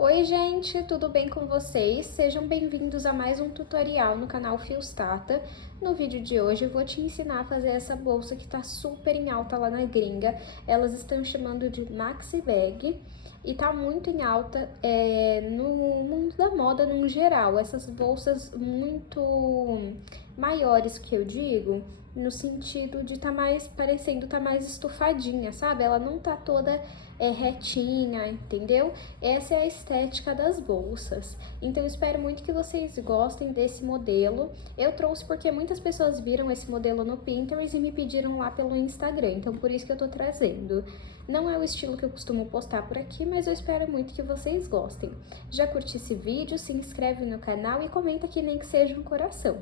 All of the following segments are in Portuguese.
Oi gente, tudo bem com vocês? Sejam bem-vindos a mais um tutorial no canal Fios Tata. No vídeo de hoje eu vou te ensinar a fazer essa bolsa que tá super em alta lá na gringa. Elas estão chamando de Maxi Bag e tá muito em alta no mundo da moda no geral. Essas bolsas muito maiores que eu digo, no sentido de tá mais parecendo, tá mais estufadinha, sabe? Ela não tá toda retinha, entendeu? Essa é a estética das bolsas. Então, eu espero muito que vocês gostem desse modelo. Eu trouxe porque muitas pessoas viram esse modelo no Pinterest e me pediram lá pelo Instagram. Então, por isso que eu tô trazendo. Não é o estilo que eu costumo postar por aqui, mas eu espero muito que vocês gostem. Já curte esse vídeo? Se inscreve no canal e comenta que nem que seja um coração.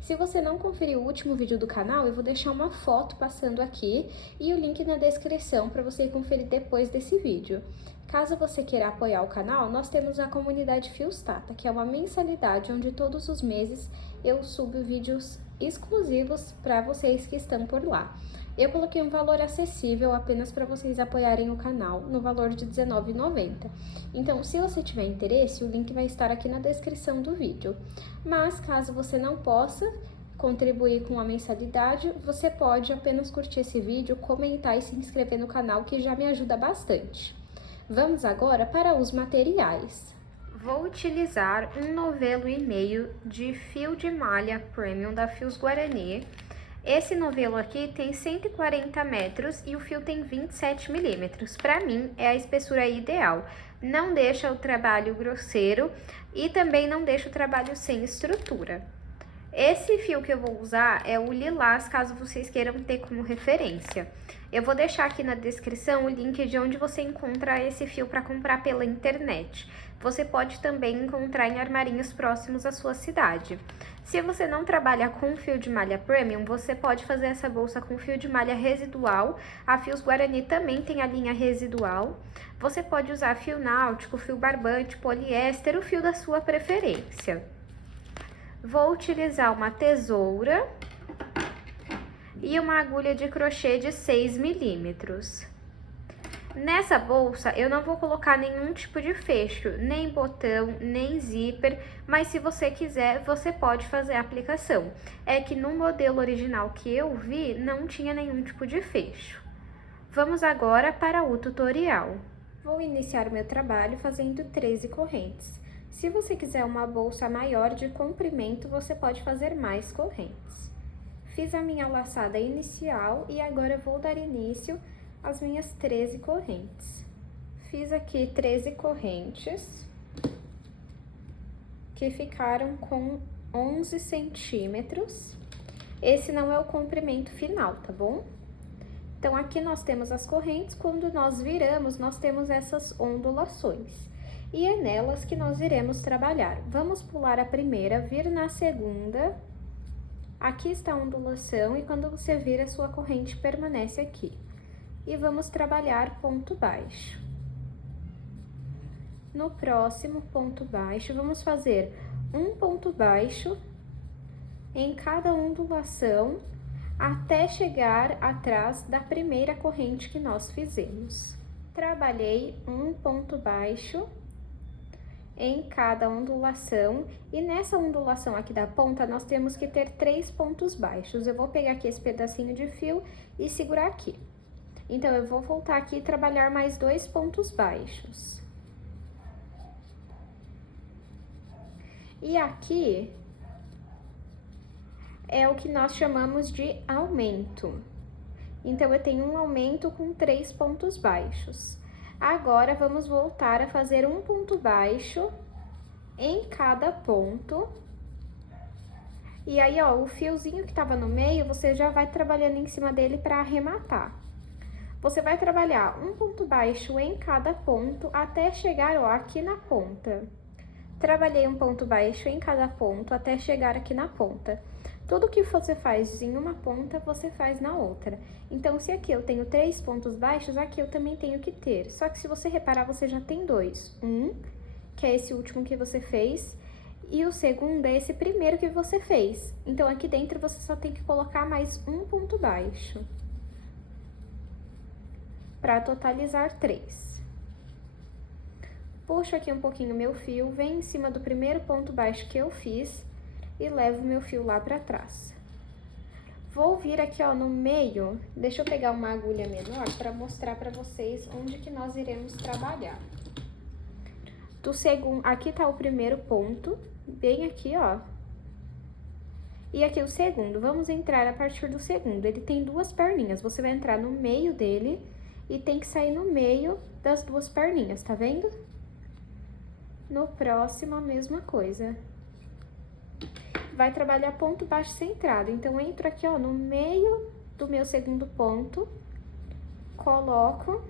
Se você não conferiu o último vídeo do canal, eu vou deixar uma foto passando aqui e o link na descrição para você conferir depois desse vídeo. Caso você queira apoiar o canal, nós temos a comunidade Fios Tata, que é uma mensalidade onde todos os meses eu subo vídeos exclusivos para vocês que estão por lá. Eu coloquei um valor acessível apenas para vocês apoiarem o canal, no valor de R$19,90. Então, se você tiver interesse, o link vai estar aqui na descrição do vídeo. Mas, caso você não possa contribuir com a mensalidade, você pode apenas curtir esse vídeo, comentar e se inscrever no canal, que já me ajuda bastante. Vamos agora para os materiais. Vou utilizar 1,5 novelo de fio de malha premium da Fios Guarani. Esse novelo aqui tem 140 metros e o fio tem 27 milímetros. Para mim, é a espessura ideal. Não deixa o trabalho grosseiro e também não deixa o trabalho sem estrutura. Esse fio que eu vou usar é o lilás, caso vocês queiram ter como referência. Eu vou deixar aqui na descrição o link de onde você encontra esse fio para comprar pela internet. Você pode também encontrar em armarinhos próximos à sua cidade. Se você não trabalha com fio de malha premium, você pode fazer essa bolsa com fio de malha residual. A Fios Guarani também tem a linha residual. Você pode usar fio náutico, fio barbante, poliéster, o fio da sua preferência. Vou utilizar uma tesoura e uma agulha de crochê de 6 milímetros. Nessa bolsa, eu não vou colocar nenhum tipo de fecho, nem botão, nem zíper, mas se você quiser, você pode fazer a aplicação. É que no modelo original que eu vi, não tinha nenhum tipo de fecho. Vamos agora para o tutorial. Vou iniciar o meu trabalho fazendo 13 correntes. Se você quiser uma bolsa maior de comprimento, você pode fazer mais correntes. Fiz a minha laçada inicial e agora eu vou dar início às minhas 13 correntes. Fiz aqui 13 correntes, que ficaram com 11 centímetros. Esse não é o comprimento final, tá bom? Então, aqui nós temos as correntes, quando nós viramos, nós temos essas ondulações. E é nelas que nós iremos trabalhar. Vamos pular a primeira, vir na segunda. Aqui está a ondulação e quando você vira, a sua corrente permanece aqui. E vamos trabalhar ponto baixo. No próximo ponto baixo, vamos fazer um ponto baixo em cada ondulação, até chegar atrás da primeira corrente que nós fizemos. Trabalhei um ponto baixo em cada ondulação, e nessa ondulação aqui da ponta, nós temos que ter 3 pontos baixos. Eu vou pegar aqui esse pedacinho de fio e segurar aqui. Então, eu vou voltar aqui e trabalhar mais 2 pontos baixos. E aqui é o que nós chamamos de aumento. Então, eu tenho um aumento com 3 pontos baixos. Agora, vamos voltar a fazer um ponto baixo em cada ponto. E aí, ó, o fiozinho que tava no meio, você já vai trabalhando em cima dele para arrematar. Você vai trabalhar um ponto baixo em cada ponto até chegar, ó, aqui na ponta. Trabalhei um ponto baixo em cada ponto até chegar aqui na ponta. Tudo que você faz em uma ponta, você faz na outra. Então, se aqui eu tenho 3 pontos baixos, aqui eu também tenho que ter. Só que se você reparar, você já tem 2. Que é esse último que você fez, e o segundo é esse primeiro que você fez. Então, aqui dentro você só tem que colocar mais um ponto baixo, para totalizar 3. Puxo aqui um pouquinho meu fio, venho em cima do primeiro ponto baixo que eu fiz e levo meu fio lá pra trás. Vou vir aqui, ó, no meio, deixa eu pegar uma agulha menor pra mostrar pra vocês onde que nós iremos trabalhar. Aqui tá o primeiro ponto, bem aqui, ó. E aqui o segundo, vamos entrar a partir do segundo. Ele tem duas perninhas, você vai entrar no meio dele e tem que sair no meio das duas perninhas, tá vendo? No próximo, a mesma coisa. Vai trabalhar ponto baixo centrado, então entro aqui, ó, no meio do meu segundo ponto, coloco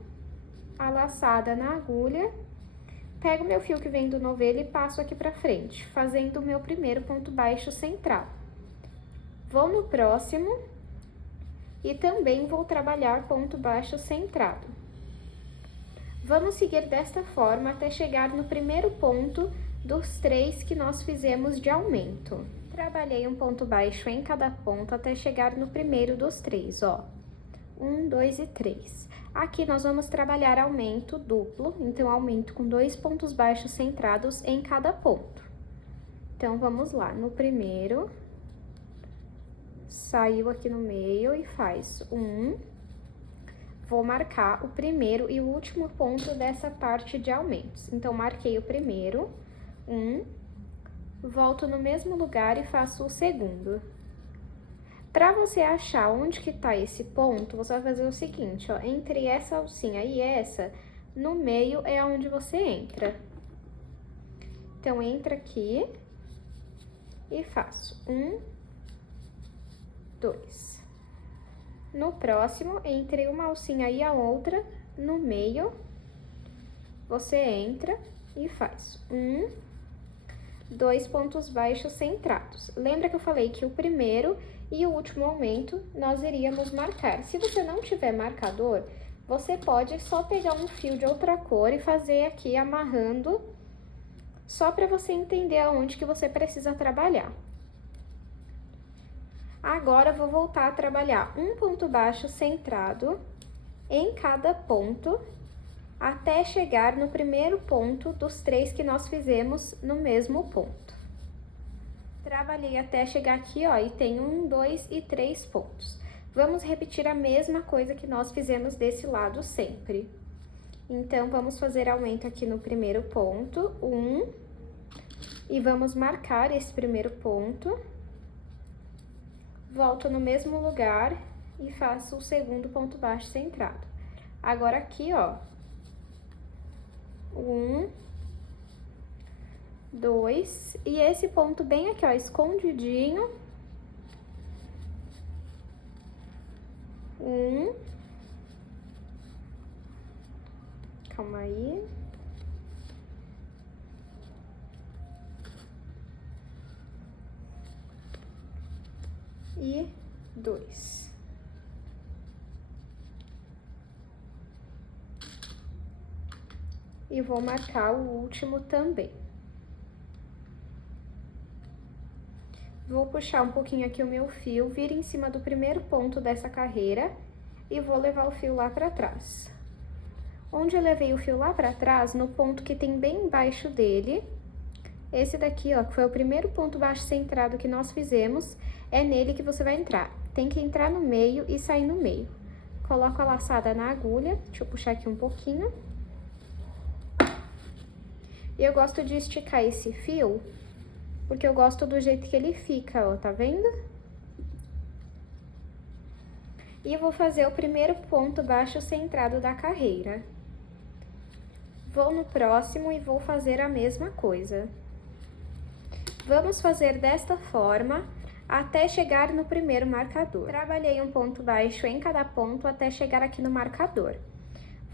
a laçada na agulha, pego meu fio que vem do novelo e passo aqui pra frente, fazendo o meu primeiro ponto baixo central. Vou no próximo e também vou trabalhar ponto baixo centrado. Vamos seguir desta forma até chegar no primeiro ponto dos 3 que nós fizemos de aumento. Trabalhei um ponto baixo em cada ponto até chegar no primeiro dos 3, ó. 1, 2 e 3. Aqui nós vamos trabalhar aumento duplo, então aumento com 2 pontos baixos centrados em cada ponto. Então, vamos lá, no primeiro, saiu aqui no meio e faz 1, vou marcar o primeiro e o último ponto dessa parte de aumentos. Então, marquei o primeiro, 1, volto no mesmo lugar e faço o segundo. Pra você achar onde que tá esse ponto, você vai fazer o seguinte, ó, entre essa alcinha e essa, no meio é onde você entra. Então, entra aqui e faço 1, 2. No próximo, entre uma alcinha e a outra, no meio, você entra e faz 1, 2 pontos baixos centrados. Lembra que eu falei que o primeiro e o último aumento nós iríamos marcar. Se você não tiver marcador, você pode só pegar um fio de outra cor e fazer aqui amarrando, só para você entender aonde que você precisa trabalhar. Agora, vou voltar a trabalhar um ponto baixo centrado em cada ponto, até chegar no primeiro ponto dos 3 que nós fizemos no mesmo ponto. Trabalhei até chegar aqui, ó, e tem 1, 2 e 3 pontos. Vamos repetir a mesma coisa que nós fizemos desse lado sempre. Então, vamos fazer aumento aqui no primeiro ponto, 1, e vamos marcar esse primeiro ponto. Volto no mesmo lugar e faço o segundo ponto baixo centrado. Agora, aqui, ó, 1, 2, e esse ponto bem aqui, ó, escondidinho. 1, calma aí. E 2. E vou marcar o último também. Vou puxar um pouquinho aqui o meu fio, vir em cima do primeiro ponto dessa carreira e vou levar o fio lá pra trás. Onde eu levei o fio lá pra trás, no ponto que tem bem embaixo dele, esse daqui, ó, que foi o primeiro ponto baixo centrado que nós fizemos, é nele que você vai entrar. Tem que entrar no meio e sair no meio. Coloco a laçada na agulha, deixa eu puxar aqui um pouquinho. E eu gosto de esticar esse fio, porque eu gosto do jeito que ele fica, ó, tá vendo? E eu vou fazer o primeiro ponto baixo centrado da carreira. Vou no próximo e vou fazer a mesma coisa. Vamos fazer desta forma até chegar no primeiro marcador. Trabalhei um ponto baixo em cada ponto até chegar aqui no marcador.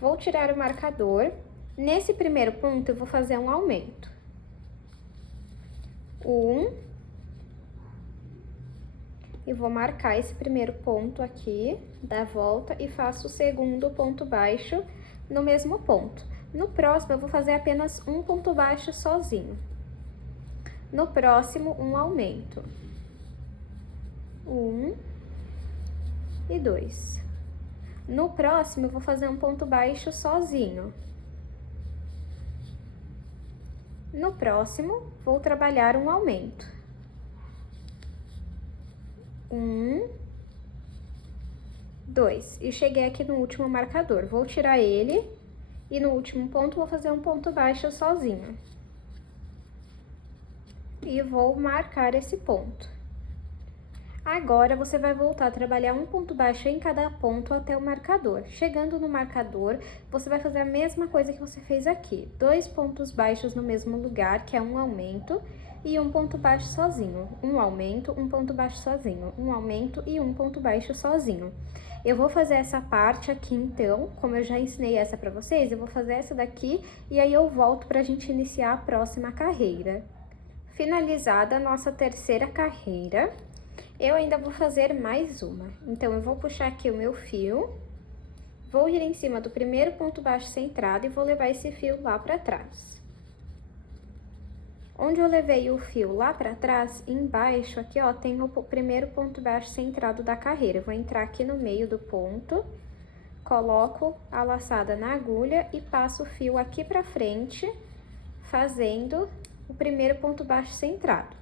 Vou tirar o marcador. Nesse primeiro ponto, eu vou fazer um aumento. 1. E vou marcar esse primeiro ponto aqui, da volta, e faço o segundo ponto baixo no mesmo ponto. No próximo, eu vou fazer apenas um ponto baixo sozinho. No próximo, um aumento. 1 e 2. No próximo, eu vou fazer um ponto baixo sozinho. No próximo, vou trabalhar um aumento. 1, 2. E cheguei aqui no último marcador. Vou tirar ele e no último ponto vou fazer um ponto baixo sozinho. E vou marcar esse ponto. Agora, você vai voltar a trabalhar um ponto baixo em cada ponto até o marcador. Chegando no marcador, você vai fazer a mesma coisa que você fez aqui. 2 pontos baixos no mesmo lugar, que é um aumento, e um ponto baixo sozinho. Um aumento, um ponto baixo sozinho. Um aumento e um ponto baixo sozinho. Eu vou fazer essa parte aqui, então, como eu já ensinei essa pra vocês, eu vou fazer essa daqui e aí eu volto pra gente iniciar a próxima carreira. Finalizada a nossa terceira carreira, eu ainda vou fazer mais uma. Então, eu vou puxar aqui o meu fio, vou ir em cima do primeiro ponto baixo centrado e vou levar esse fio lá pra trás. Onde eu levei o fio lá pra trás, embaixo aqui, ó, tem o primeiro ponto baixo centrado da carreira. Eu vou entrar aqui no meio do ponto, coloco a laçada na agulha e passo o fio aqui pra frente, fazendo o primeiro ponto baixo centrado.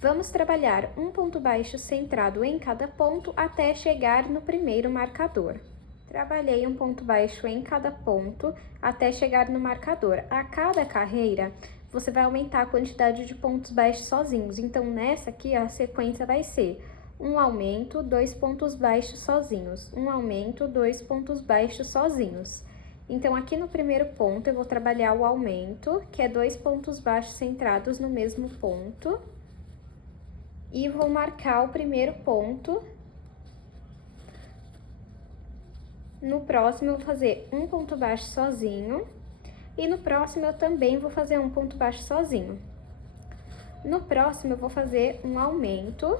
Vamos trabalhar um ponto baixo centrado em cada ponto até chegar no primeiro marcador. Trabalhei um ponto baixo em cada ponto até chegar no marcador. A cada carreira, você vai aumentar a quantidade de pontos baixos sozinhos. Então, nessa aqui, a sequência vai ser um aumento, 2 pontos baixos sozinhos. Um aumento, 2 pontos baixos sozinhos. Então, aqui no primeiro ponto, eu vou trabalhar o aumento, que é 2 pontos baixos centrados no mesmo ponto. E vou marcar o primeiro ponto. No próximo, eu vou fazer um ponto baixo sozinho. E no próximo, eu também vou fazer um ponto baixo sozinho. No próximo, eu vou fazer um aumento.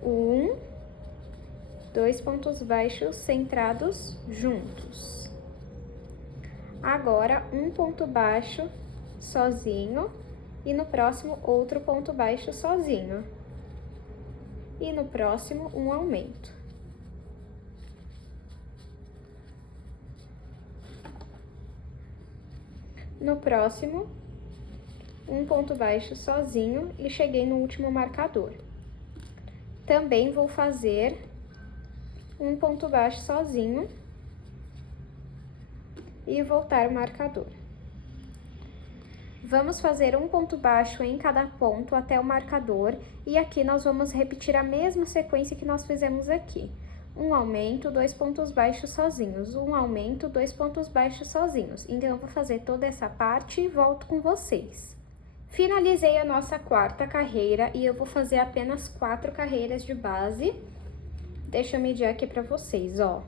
1, 2 pontos baixos centrados juntos. Agora, um ponto baixo sozinho. E no próximo, outro ponto baixo sozinho. E no próximo, um aumento. No próximo, um ponto baixo sozinho e cheguei no último marcador. Também vou fazer um ponto baixo sozinho e voltar o marcador. Vamos fazer um ponto baixo em cada ponto até o marcador e aqui nós vamos repetir a mesma sequência que nós fizemos aqui. Um aumento, 2 pontos baixos sozinhos, um aumento, 2 pontos baixos sozinhos. Então, eu vou fazer toda essa parte e volto com vocês. Finalizei a nossa quarta carreira e eu vou fazer apenas 4 carreiras de base. Deixa eu medir aqui pra vocês, ó.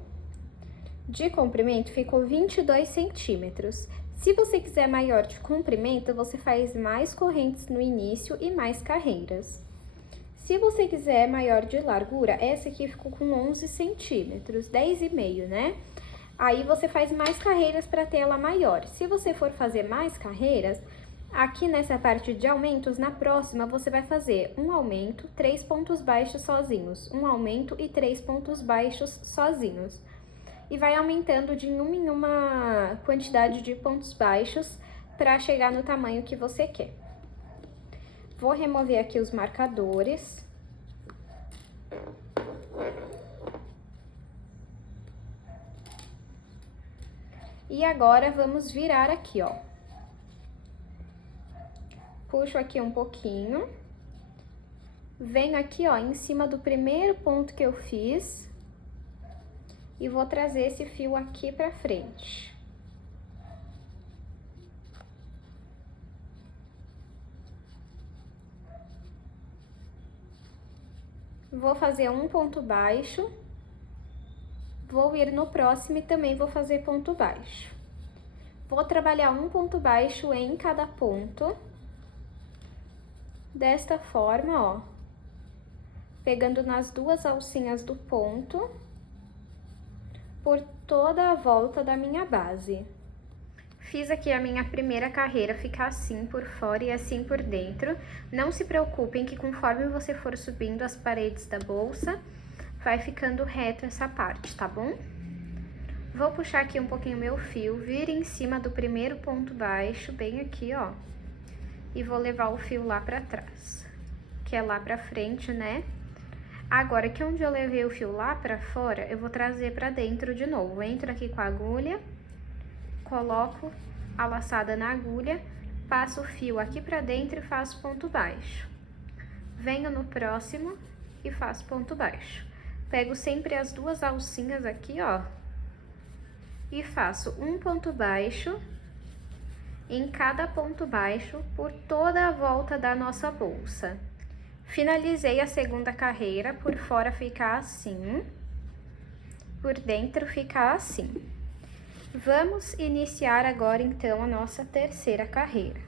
De comprimento ficou 22 centímetros. Se você quiser maior de comprimento, você faz mais correntes no início e mais carreiras. Se você quiser maior de largura, essa aqui ficou com 11 centímetros, 10,5, né? Aí você faz mais carreiras para ter ela maior. Se você for fazer mais carreiras, aqui nessa parte de aumentos, na próxima você vai fazer um aumento, 3 pontos baixos sozinhos, um aumento e 3 pontos baixos sozinhos. E vai aumentando de uma em uma quantidade de pontos baixos para chegar no tamanho que você quer. Vou remover aqui os marcadores. E agora, vamos virar aqui, ó. Puxo aqui um pouquinho. Venho aqui, ó, em cima do primeiro ponto que eu fiz. E vou trazer esse fio aqui pra frente. Vou fazer um ponto baixo. Vou ir no próximo e também vou fazer ponto baixo. Vou trabalhar um ponto baixo em cada ponto. Desta forma, ó. Pegando nas duas alcinhas do ponto. Por toda a volta da minha base. Fiz aqui a minha primeira carreira ficar assim por fora e assim por dentro. Não se preocupem que conforme você for subindo as paredes da bolsa, vai ficando reto essa parte, tá bom? Vou puxar aqui um pouquinho meu fio, vir em cima do primeiro ponto baixo, bem aqui, ó. E vou levar o fio lá pra trás, que é lá pra frente, né? Agora, que onde eu levei o fio lá pra fora, eu vou trazer pra dentro de novo. Entro aqui com a agulha, coloco a laçada na agulha, passo o fio aqui pra dentro e faço ponto baixo. Venho no próximo e faço ponto baixo. Pego sempre as duas alcinhas aqui, ó, e faço um ponto baixo em cada ponto baixo por toda a volta da nossa bolsa. Finalizei a segunda carreira, por fora fica assim, por dentro fica assim. Vamos iniciar agora então a nossa terceira carreira.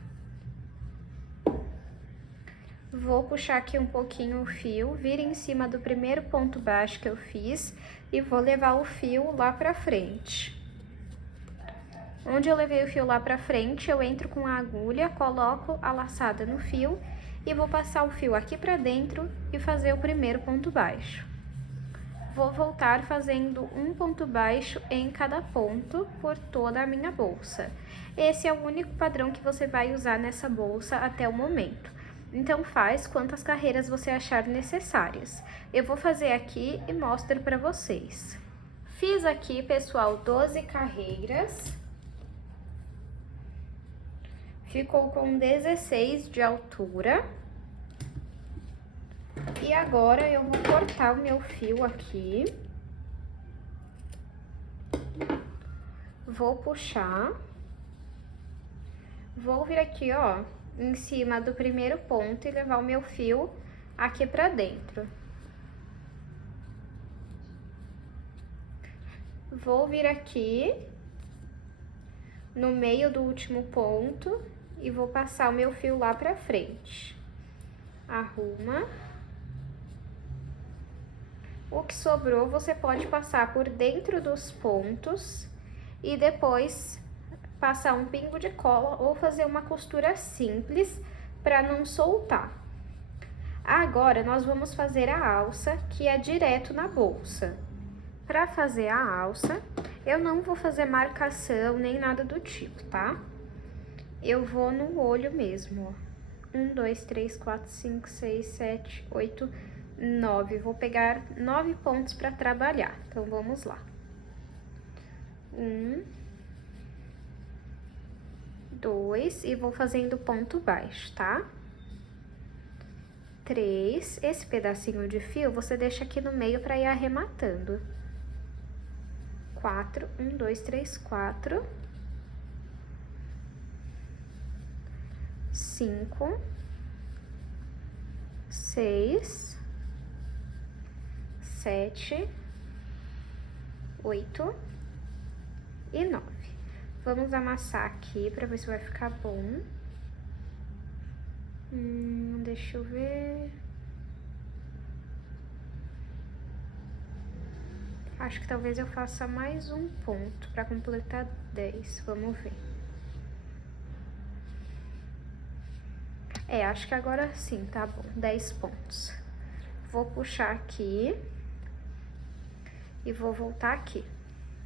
Vou puxar aqui um pouquinho o fio, vir em cima do primeiro ponto baixo que eu fiz e vou levar o fio lá pra frente. Onde eu levei o fio lá pra frente, eu entro com a agulha, coloco a laçada no fio e vou passar o fio aqui pra dentro e fazer o primeiro ponto baixo. Vou voltar fazendo um ponto baixo em cada ponto por toda a minha bolsa. Esse é o único padrão que você vai usar nessa bolsa até o momento. Então, faz quantas carreiras você achar necessárias. Eu vou fazer aqui e mostro pra vocês. Fiz aqui, pessoal, 12 carreiras. Ficou com 16 de altura. E agora eu vou cortar o meu fio aqui. Vou puxar. Vou vir aqui, ó, em cima do primeiro ponto e levar o meu fio aqui pra dentro. Vou vir aqui no meio do último ponto e vou passar o meu fio lá pra frente. Arruma. O que sobrou você pode passar por dentro dos pontos e depois passar um pingo de cola ou fazer uma costura simples para não soltar. Agora, nós vamos fazer a alça, que é direto na bolsa. Para fazer a alça, eu não vou fazer marcação nem nada do tipo, tá? Eu vou no olho mesmo, ó. 1, 2, 3, 4, 5, 6, 7, 8, 9. Vou pegar 9 pontos para trabalhar. Então, vamos lá. 1, 2, e vou fazendo ponto baixo, tá? 3, esse pedacinho de fio você deixa aqui no meio para ir arrematando. 4, 1, 2, 3, 4. 5, 6, 7, 8 e 9. Vamos amassar aqui para ver se vai ficar bom. Deixa eu ver. Acho que talvez eu faça mais um ponto para completar 10. Vamos ver. Acho que agora sim, tá bom. 10 pontos. Vou puxar aqui e vou voltar aqui.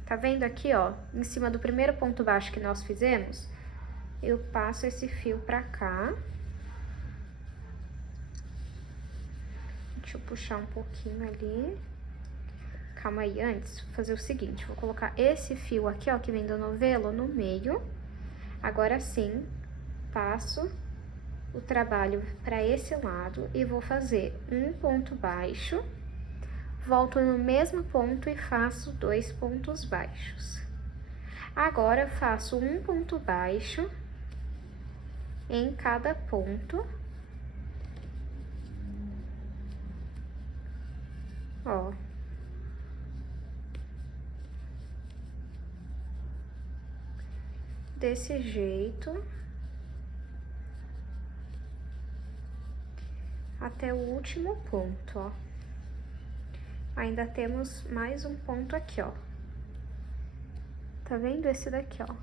Tá vendo aqui, ó, em cima do primeiro ponto baixo que nós fizemos? Eu passo esse fio pra cá. Deixa eu puxar um pouquinho ali. Calma aí, antes, vou fazer o seguinte, vou colocar esse fio aqui, ó, que vem do novelo, no meio. Agora sim, passo o trabalho para esse lado e vou fazer um ponto baixo. Volto no mesmo ponto e faço 2 pontos baixos. Agora, faço um ponto baixo em cada ponto. Ó. Desse jeito. Até o último ponto, ó. Ainda temos mais um ponto aqui, ó. Tá vendo esse daqui, ó?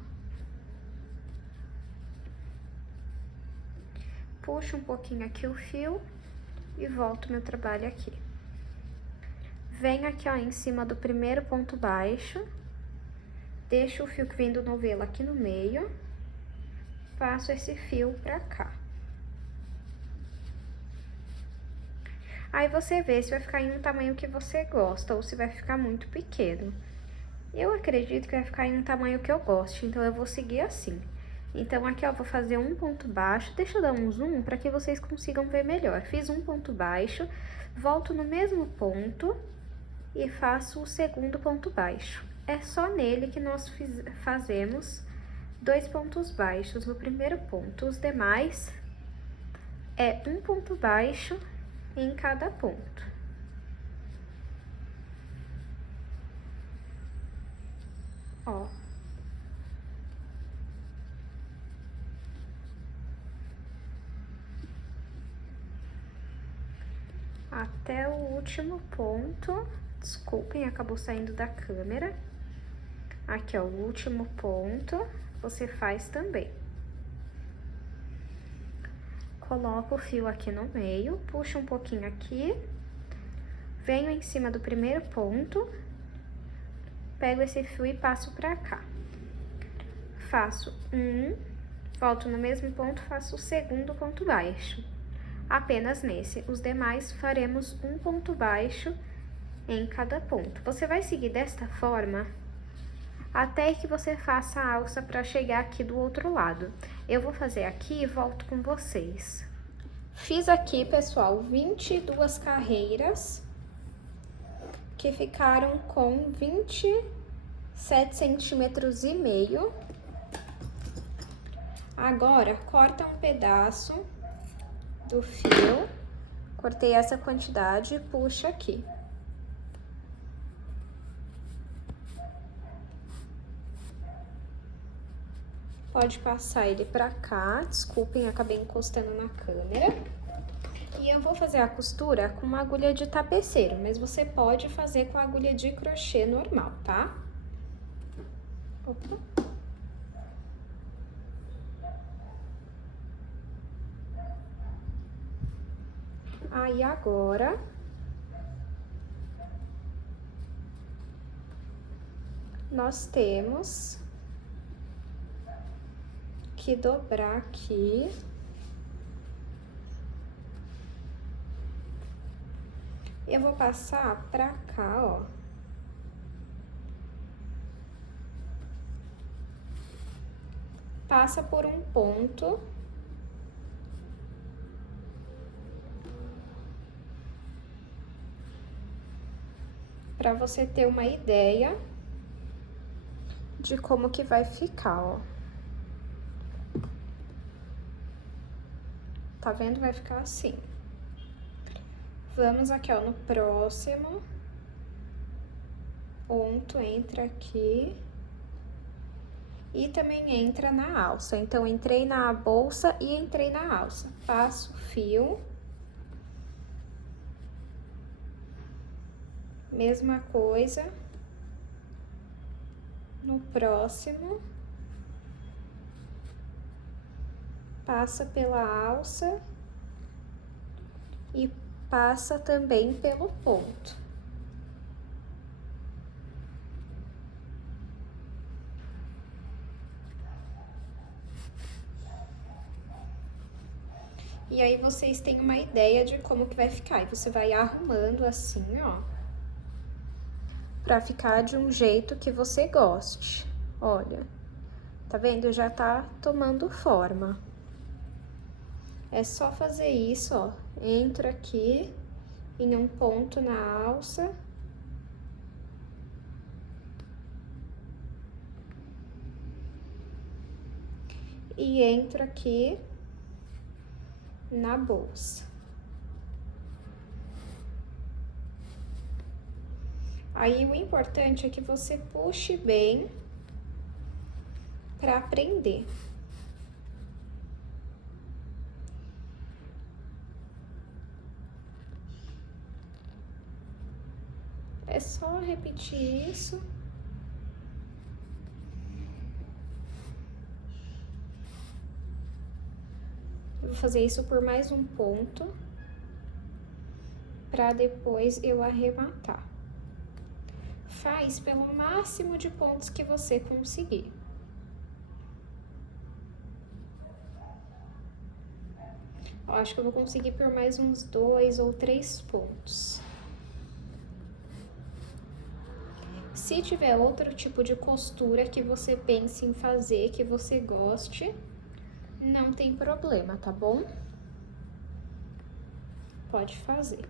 Puxo um pouquinho aqui o fio e volto meu trabalho aqui. Venho aqui, ó, em cima do primeiro ponto baixo Deixo o fio que vem do novelo aqui no meio, passo esse fio pra cá. Aí você vê se vai ficar em um tamanho que você gosta ou se vai ficar muito pequeno. Eu acredito que vai ficar em um tamanho que eu goste, então eu vou seguir assim. Então, aqui, ó, vou fazer um ponto baixo, deixa eu dar um zoom para que vocês consigam ver melhor. Fiz um ponto baixo, volto no mesmo ponto e faço o segundo ponto baixo. É só nele que nós fazemos 2 pontos baixos no primeiro ponto. Os demais é um ponto baixo em cada ponto. Ó. Até o último ponto. Desculpem, acabou saindo da câmera. Aqui, ó, o último ponto, você faz também. Coloco o fio aqui no meio, puxo um pouquinho aqui, venho em cima do primeiro ponto, pego esse fio e passo pra cá. Faço um, volto no mesmo ponto, faço o segundo ponto baixo. Apenas nesse. Os demais faremos um ponto baixo em cada ponto. Você vai seguir desta forma até que você faça a alça para chegar aqui do outro lado. Eu vou fazer aqui e volto com vocês. Fiz aqui, pessoal, 22 carreiras, que ficaram com 27 centímetros e meio. Agora, corta um pedaço do fio, cortei essa quantidade e puxa aqui. Pode passar ele pra cá, desculpem, acabei encostando na câmera. E eu vou fazer a costura com uma agulha de tapeceiro, mas você pode fazer com a agulha de crochê normal, tá? Opa. Aí, agora, nós temos que dobrar aqui. Eu vou passar pra cá, ó. Passa por um ponto. Pra você ter uma ideia de como que vai ficar, ó. Tá vendo? Vai ficar assim. Vamos aqui, ó, no próximo ponto, entra aqui e também entra na alça. Então, entrei na bolsa e entrei na alça. Passo o fio. Mesma coisa no próximo. Passa pela alça e passa também pelo ponto. E aí, vocês têm uma ideia de como que vai ficar. E você vai arrumando assim, ó, pra ficar de um jeito que você goste. Olha, tá vendo? Já tá tomando forma. É só fazer isso, ó. Entro aqui em um ponto na alça. E entro aqui na bolsa. Aí, o importante é que você puxe bem pra prender. É só repetir isso. Eu vou fazer isso por mais um ponto, pra depois eu arrematar. faz pelo máximo de pontos que você conseguir. Eu acho que eu vou conseguir por mais uns 2 ou 3 pontos. Se tiver outro tipo de costura que você pense em fazer, que você goste, não tem problema, tá bom? Pode fazer.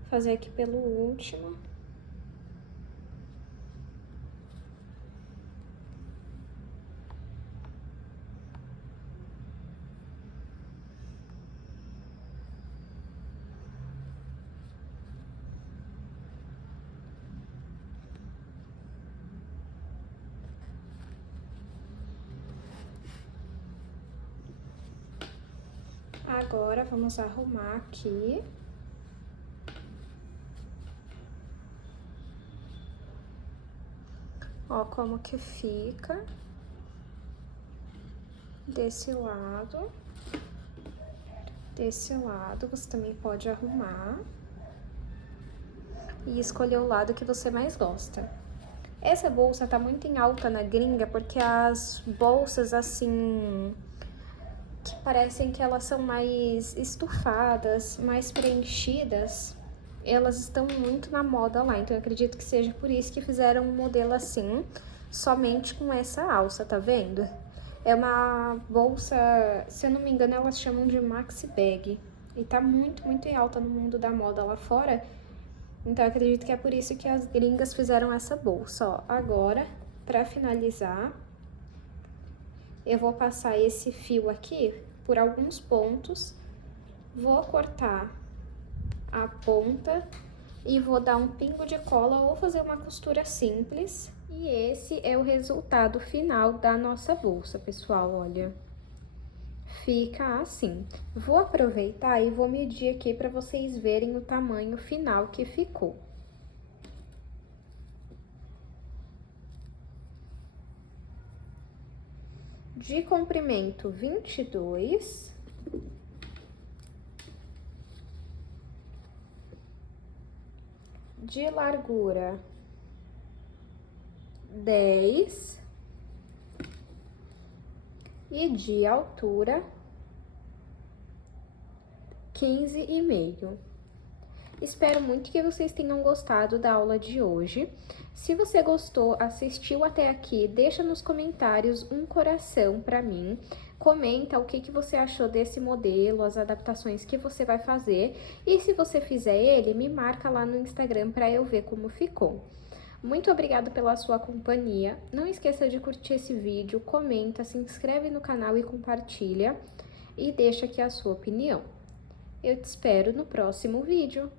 Vou fazer aqui pelo último. Agora, vamos arrumar aqui. Ó, como que fica. Desse lado. Desse lado, você também pode arrumar. E escolher o lado que você mais gosta. Essa bolsa tá muito em alta na gringa, porque as bolsas, assim, que parecem que elas são mais estufadas, mais preenchidas, elas estão muito na moda lá. Então, eu acredito que seja por isso que fizeram um modelo assim, somente com essa alça, tá vendo? É uma bolsa, se eu não me engano, elas chamam de maxi bag. E tá muito, muito em alta no mundo da moda lá fora. Então, eu acredito que é por isso que as gringas fizeram essa bolsa, ó. Agora, pra finalizar, eu vou passar esse fio aqui por alguns pontos, vou cortar a ponta e vou dar um pingo de cola ou fazer uma costura simples. E esse é o resultado final da nossa bolsa, pessoal, olha. Fica assim. Vou aproveitar e vou medir aqui para vocês verem o tamanho final que ficou. De comprimento, 22. De largura, 10. E de altura, 15,5. Espero muito que vocês tenham gostado da aula de hoje. Se você gostou, assistiu até aqui, deixa nos comentários um coração pra mim. Comenta o que você achou desse modelo, as adaptações que você vai fazer. E se você fizer ele, me marca lá no Instagram pra eu ver como ficou. Muito obrigada pela sua companhia. Não esqueça de curtir esse vídeo, comenta, se inscreve no canal e compartilha. E deixa aqui a sua opinião. Eu te espero no próximo vídeo.